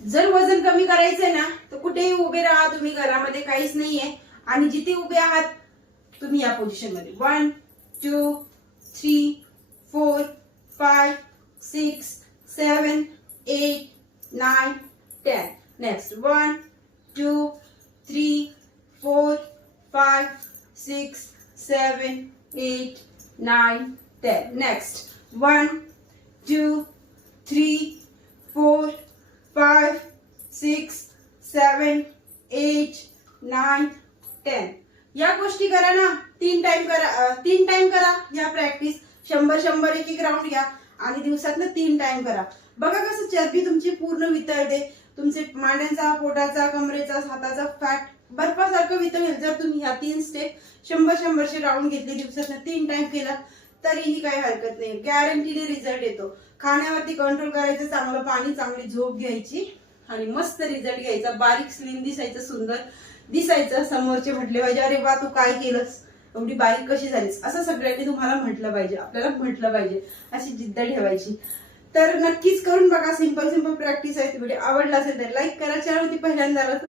जर वजन कमी करायचंय ना तर कुठेही उभे राहा तुम्ही, घरामध्ये काहीच नाहीये आणि जिथे उभे आहात तुम्ही या पोझिशन मध्ये 1 2 3 4 5 6 7 8 9 10. नेक्स्ट 1 2 3 4 5 6 7 8 9 10. नेक्स्ट 1 2 3 4 5 6 7 8 9 10. या गोष्टी करा ना, 3 टाइम करा या प्रॅक्टिस. 100 एक एक राऊंड घ्या आणि दिवसातनं 3 टाइम करा. बघा कसं चरबी तुमची पूर्ण वितळते, तुमचे मांड्यांचा, पोटाचा, कमरेचा, हाताचा फॅट बर्फासारखं वितळेल जर तुम्ही ह्या 3 स्टेप 100 राऊंड घेतले, दिवसातनं 3 टाइम केला तरीही काही हरकत नाही. गॅरंटीने रिझल्ट येतो. खाण्यावरती कंट्रोल करायचं, चांगलं पाणी, चांगली झोप घ्यायची आणि मस्त रिझल्ट घ्यायचा. बारीक स्लिम दिसायचं, सुंदर दिसायचं. समोरचे म्हटले पाहिजे अरे वा तू काय केलंस, एवढी बारीक कशी झालीस, असं सगळ्यांनी तुम्हाला म्हटलं पाहिजे, आपल्याला म्हटलं पाहिजे. अशी जिद्द ठेवायची. तर नक्कीच करून बघा. सिंपल प्रॅक्टिस आहे. व्हिडिओ आवडला असेल तर लाईक करा. चॅनलवरती पहिल्यांदा